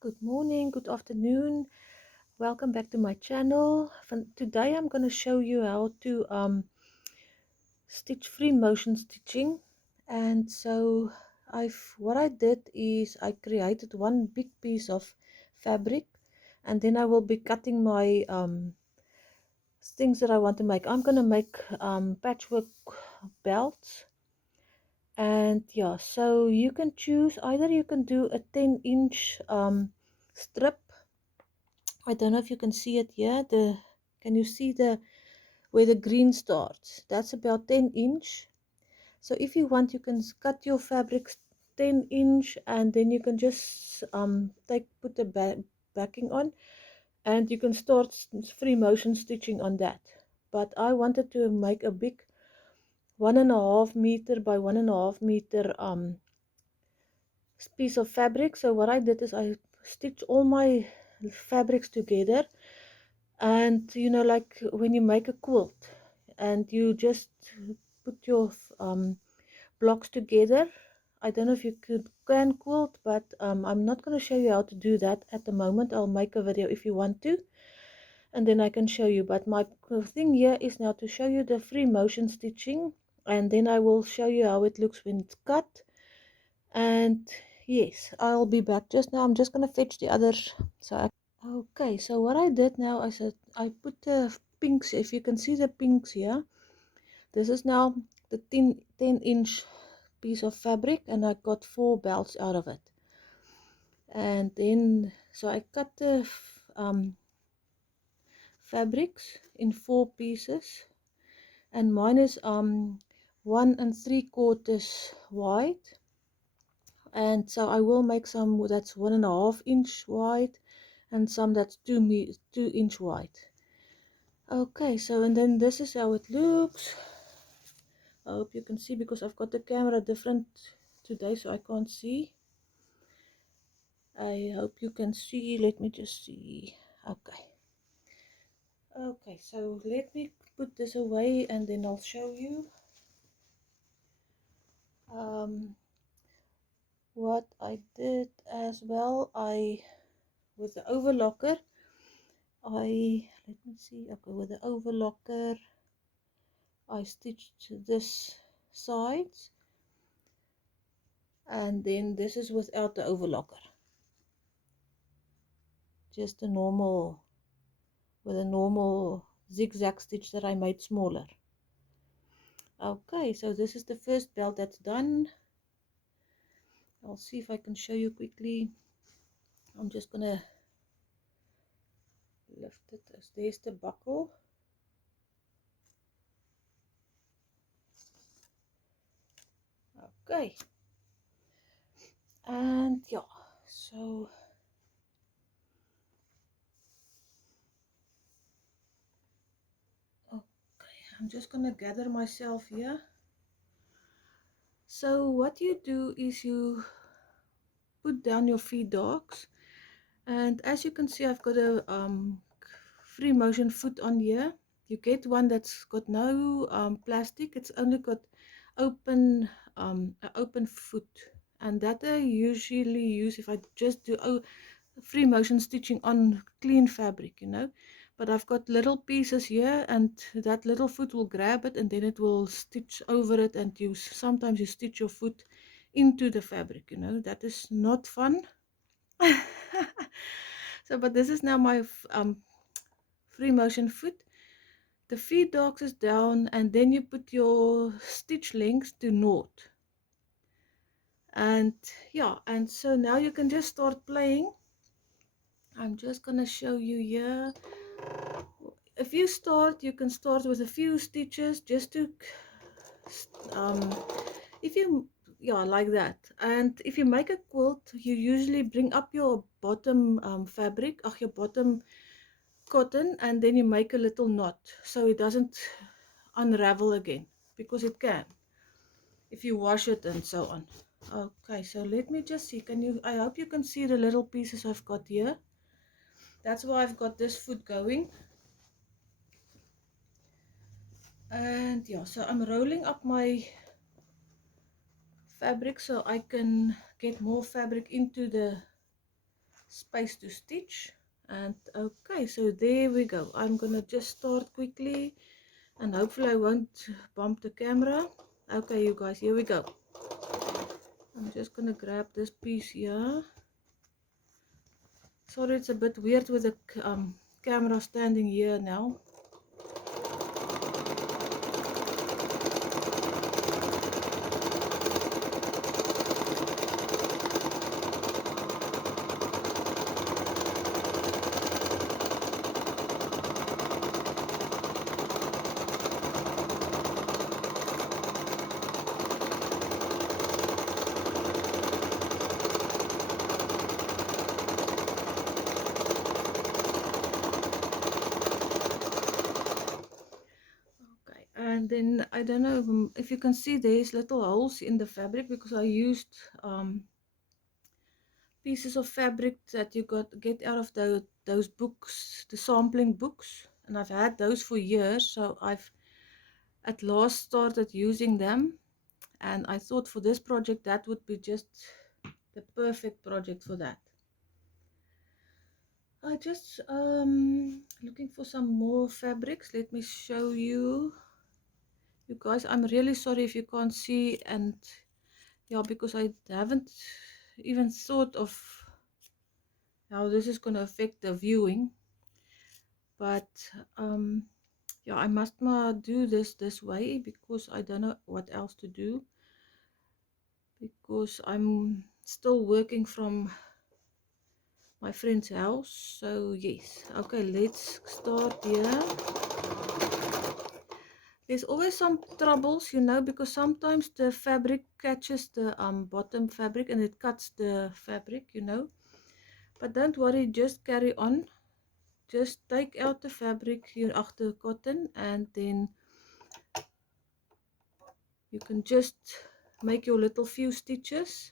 Good morning, good afternoon. Welcome back to my channel. Today I'm going to show you how to stitch free motion stitching. And so what I did is I created one big piece of fabric, and then I will be cutting my things that I want to make. I'm going to make patchwork belts. And yeah, so you can choose, either you can do a 10-inch strip. I don't know if you can see it here. Can you see where the green starts? That's about 10-inch. So if you want, you can cut your fabric 10-inch, and then you can just put the backing on, and you can start free motion stitching on that. But I wanted to make a big 1.5 meter by 1.5 meter piece of fabric. So what I did is I stitched all my fabrics together, and like when you make a quilt and you just put your blocks together. I don't know if you can quilt, but I'm not going to show you how to do that at the moment. I'll make a video if you want to, and then I can show you. But my thing here is now to show you the free motion stitching, and then I will show you how it looks when it's cut. And yes, I'll be back just now. I'm just going to fetch the others. Okay, so what I did now, I said I put the pinks. If you can see the pinks here, this is now the 10-inch piece of fabric, and I got 4 belts out of it. And then so I cut the fabrics in 4 pieces, and mine is 1 3/4 wide. And so I will make some that's 1.5 inch wide, and some that's 2 inch wide. Okay, so and then this is how it looks. I hope you can see, because I've got the camera different today, so I can't see. I hope you can see. Let me just see. Okay, so let me put this away, and then I'll show you what I did as well. With the overlocker, let me see. Okay, with the overlocker I stitched this side, and then this is without the overlocker, just a normal, with a normal zigzag stitch that I made smaller. Okay, so this is the first belt that's done. I'll see if I can show you quickly. I'm just gonna lift it as there's the buckle. Okay, and yeah, so okay, I'm just gonna gather myself here. So what you do is you put down your feed dogs, and as you can see, I've got a free motion foot on here. You get one that's got no plastic. It's only got open an open foot, and that I usually use if I just do free motion stitching on clean fabric, but I've got little pieces here, and that little foot will grab it, and then it will stitch over it, and sometimes you stitch your foot into the fabric. That is not fun. So but this is now my free motion foot. The feed dogs is down, and then you put your stitch length to naught. And yeah, and so now you can just start playing. I'm just gonna show you here. If you can start with a few stitches, just to um if you yeah, like that. And if you make a quilt, you usually bring up your bottom fabric, your bottom cotton, and then you make a little knot so it doesn't unravel again, because it can if you wash it and so on. Okay, so let me just see. I hope you can see the little pieces I've got here. That's why I've got this foot going. And yeah, so I'm rolling up my fabric so I can get more fabric into the space to stitch. And okay, so there we go. I'm gonna just start quickly and hopefully I won't bump the camera. Okay, you guys, here we go. I'm just gonna grab this piece here. Sorry, it's a bit weird with the camera standing here now. Okay, and then I don't know if you can see there's little holes in the fabric because I used pieces of fabric that you get out of those books, the sampling books, and I've had those for years, so I've at last started using them, and I thought for this project that would be just the perfect project for that. I just looking for some more fabrics. Let me show you. You guys, I'm really sorry if you can't see, and yeah, because I haven't even thought of how this is going to affect the viewing, but yeah, I must do this way because I don't know what else to do, because I'm still working from my friend's house. So yes, okay, let's start here. There's always some troubles, you know, because sometimes the fabric catches the bottom fabric and it cuts the fabric, you know. But don't worry, just carry on. Just take out the fabric here after cotton, and then you can just make your little few stitches.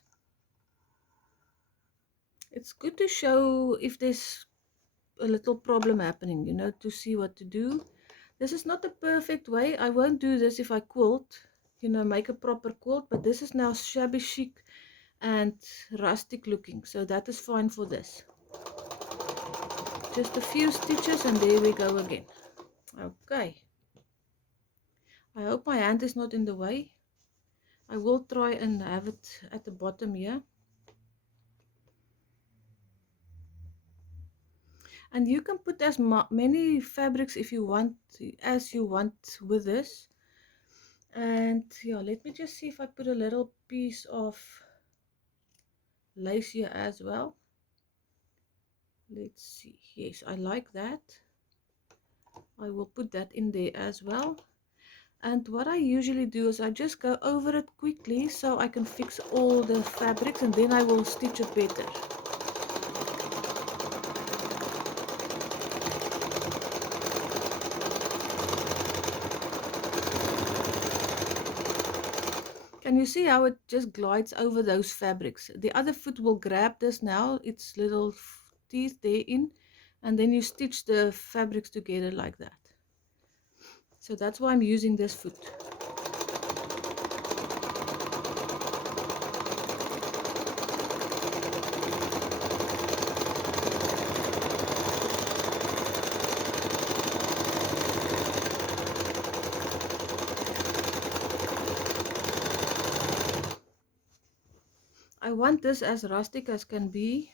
It's good to show if there's a little problem happening, you know, to see what to do. This is not the perfect way. I won't do this if I quilt, you know, make a proper quilt, but this is now shabby chic and rustic looking, so that is fine for this. Just a few stitches and there we go again. Okay, I hope my hand is not in the way. I will try and have it at the bottom here. And you can put as many fabrics if you want, as you want with this. And yeah, let me just see if I put a little piece of lace here as well. Let's see. Yes, I like that. I will put that in there as well. And what I usually do is I just go over it quickly so I can fix all the fabrics, and then I will stitch it better. Can you see how it just glides over those fabrics? The other foot will grab this now, its little teeth there in, and then you stitch the fabrics together like that. So that's why I'm using this foot. I want this as rustic as can be.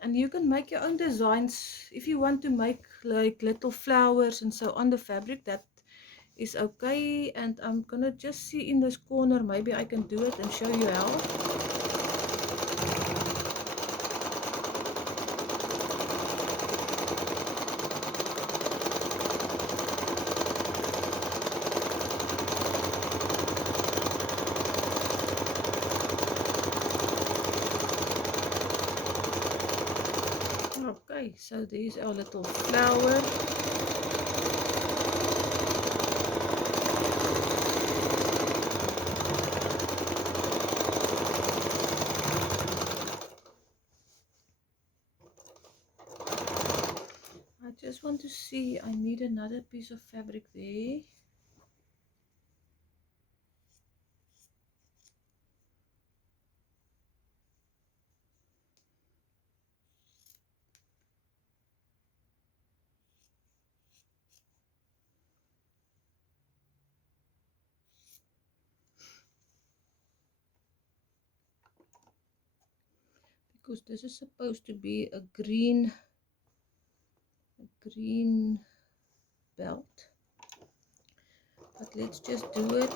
And you can make your own designs if you want to make like little flowers and so on the fabric. That is okay. And I'm gonna just see in this corner, maybe I can do it and show you how. Okay, so there's our little flower. I just want to see, I need another piece of fabric there. Because this is supposed to be a green belt, but let's just do it.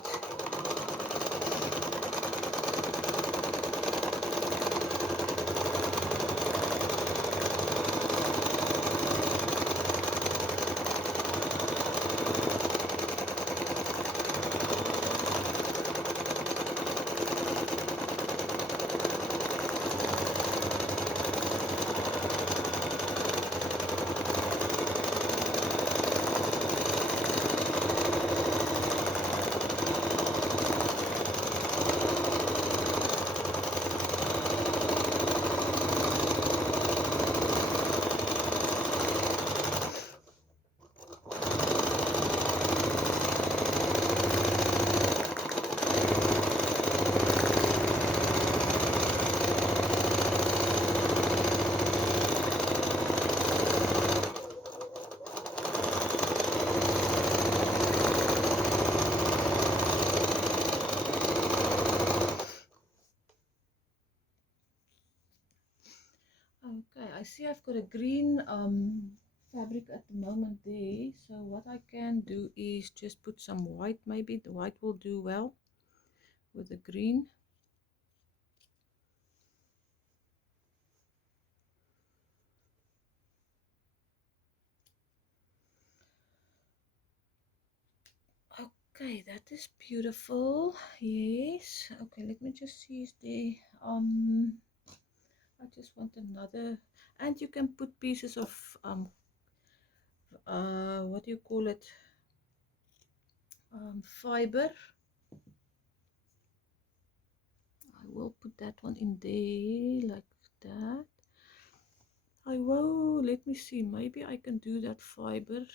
Okay, I see I've got a green fabric at the moment there. So what I can do is just put some white. Maybe the white will do well with the green. Okay, that is beautiful. Yes. Okay, let me just see is there I just want another, and you can put pieces of what do you call it, fiber. I will put that one in there like that. I will, let me see, maybe I can do that fiber.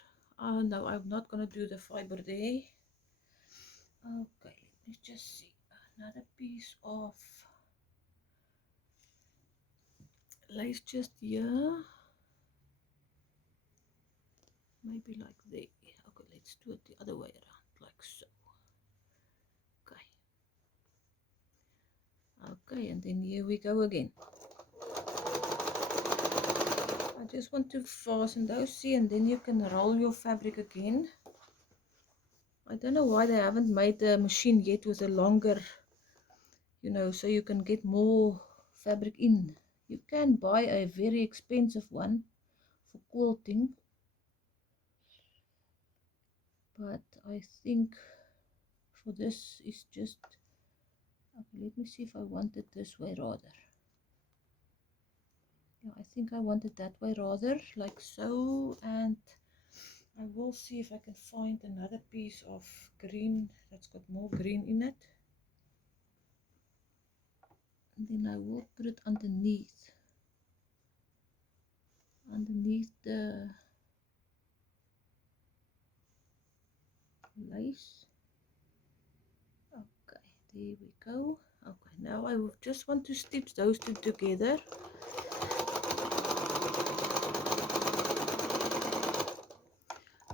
No, I'm not gonna do the fiber there. Okay, let me just see another piece of lace just here, maybe like there. Okay, let's do it the other way around, like so. Okay, and then here we go again. I just want to fasten those, see, and then you can roll your fabric again. I don't know why they haven't made the machine yet with a longer, you know, so you can get more fabric in. You can buy a very expensive one for quilting, but I think for this is just okay. Let me see if I want it this way rather. Yeah, I think I want it that way rather, like so. And I will see if I can find another piece of green that's got more green in it. And then I will put it underneath the lace. Okay, there we go. Okay, now I will just want to stitch those two together.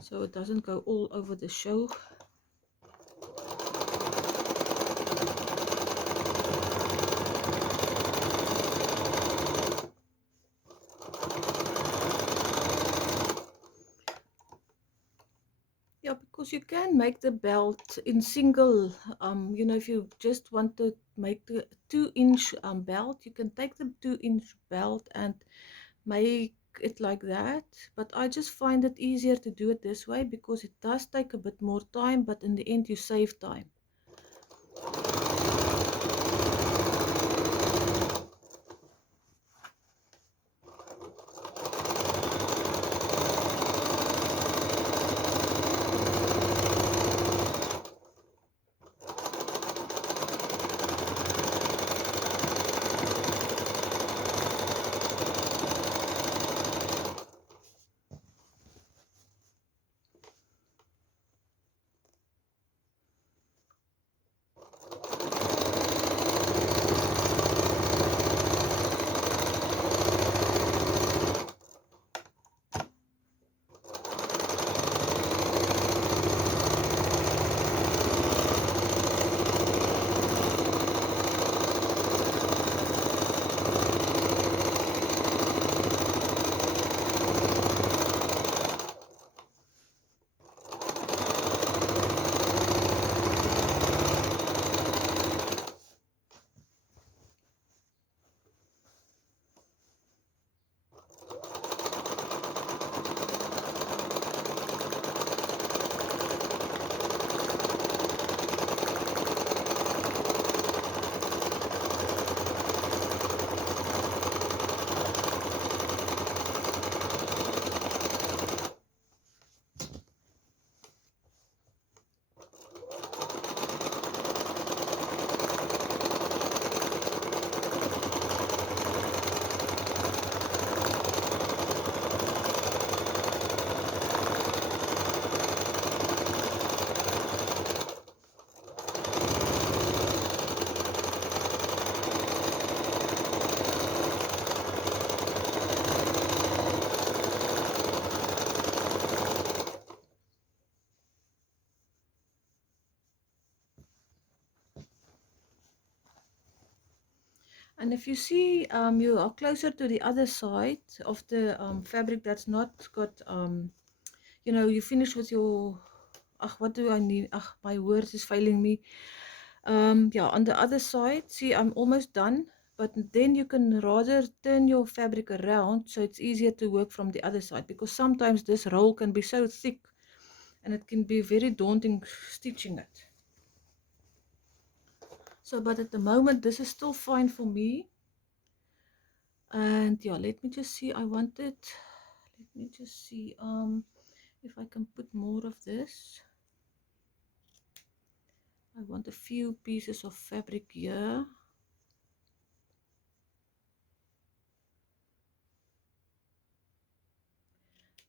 So it doesn't go all over the show. Yeah, because you can make the belt in single, you know, if you just want to make the 2-inch belt, you can take the 2-inch belt and make it like that. But I just find it easier to do it this way because it does take a bit more time, but in the end you save time. And if you see, you are closer to the other side of the fabric that's not got, you know, you finish with your, what do I need? My words is failing me. Yeah, on the other side, see, I'm almost done, but then you can rather turn your fabric around so it's easier to work from the other side, because sometimes this roll can be so thick and it can be very daunting stitching it. So, but at the moment, this is still fine for me. And yeah, let me just see, let me just see if I can put more of this. I want a few pieces of fabric here.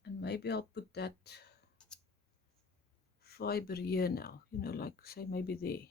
And maybe I'll put that fiber here now, you know, like say maybe there.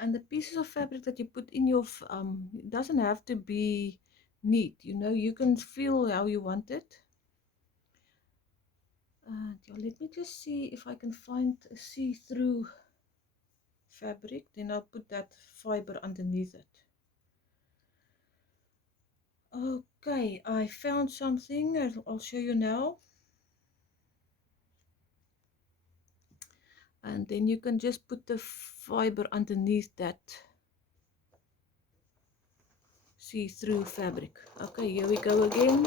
And the pieces of fabric that you put in your, it doesn't have to be neat, you know, you can feel how you want it. And yeah, let me just see if I can find a see-through fabric, then I'll put that fiber underneath it. Okay, I found something. I'll show you now. And then you can just put the fiber underneath that see-through fabric. Okay, here we go again.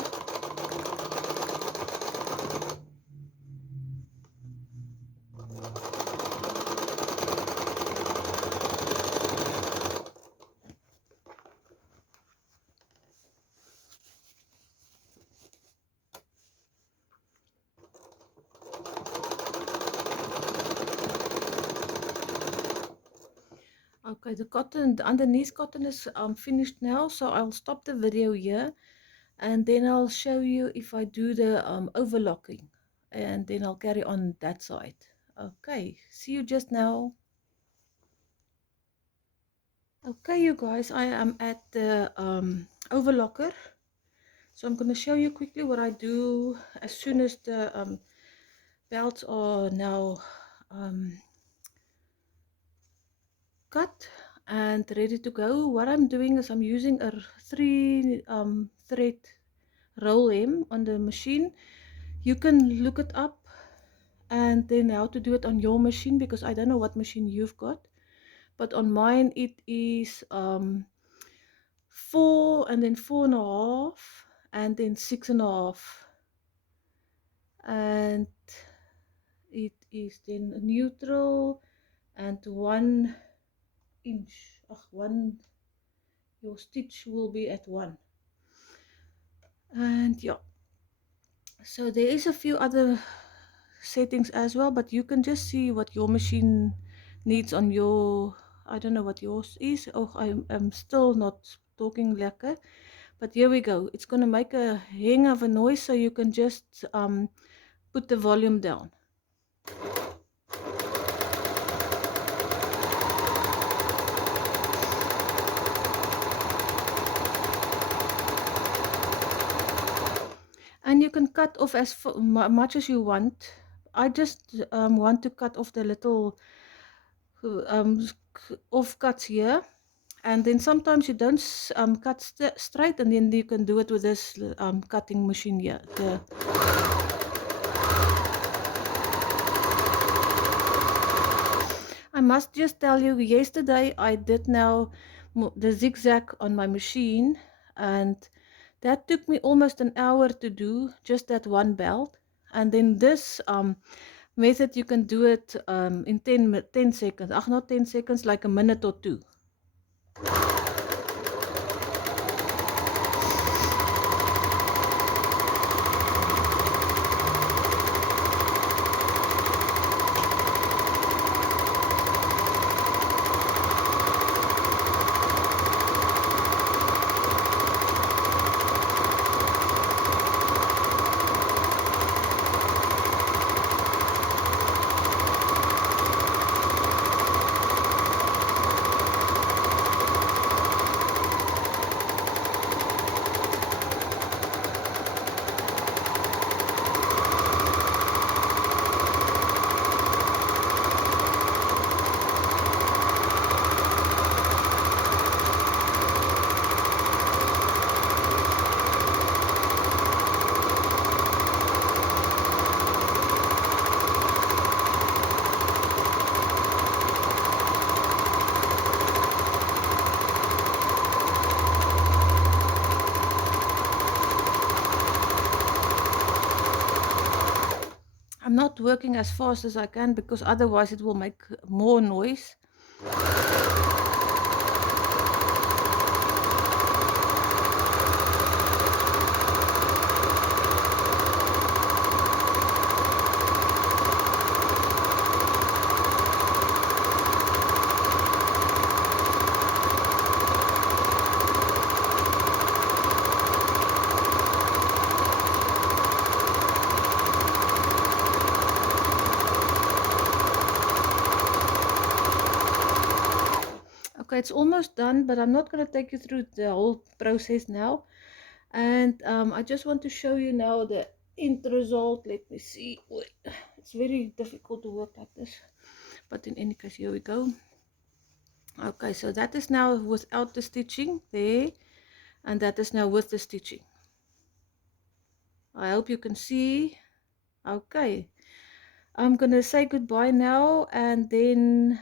Okay, the cotton, the underneath cotton is finished now, so I'll stop the video here, and then I'll show you if I do the overlocking, and then I'll carry on that side. Okay, see you just now. Okay, you guys, I am at the overlocker, so I'm going to show you quickly what I do as soon as the belts are now cut and ready to go. What I'm doing is I'm using a 3 thread roll hem on the machine. You can look it up and then how to do it on your machine, because I don't know what machine you've got, but on mine it is 4 and then 4.5 and then 6.5, and it is then neutral and 1 inch. Your stitch will be at 1. And yeah, so there is a few other settings as well, but you can just see what your machine needs on your, I don't know what yours is. Oh, I'm still not talking lekker, but here we go. It's going to make a hang of a noise, so you can just put the volume down. And you can cut off as much as you want. I just want to cut off the little off cuts here, and then sometimes you don't cut straight, and then you can do it with this cutting machine here. I must just tell you, yesterday I did now the zigzag on my machine, and that took me almost an hour to do, just that one belt. And then this method, you can do it in 10 seconds. Not 10 seconds, like a minute or two. I'm not working as fast as I can because otherwise it will make more noise. Okay, it's almost done, but I'm not going to take you through the whole process now. And I just want to show you now the end result. Let me see. Wait, it's very difficult to work like this, but in any case, here we go. Okay, so that is now without the stitching there, and that is now with the stitching. I hope you can see. Okay, I'm gonna say goodbye now, and then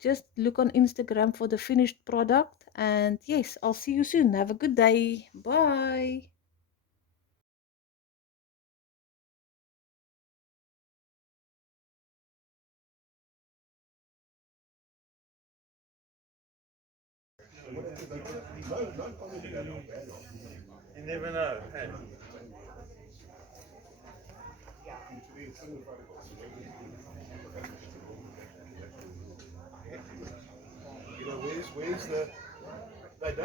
just look on Instagram for the finished product. And yes, I'll see you soon. Have a good day. Bye. You never know. Hey. You know, where's the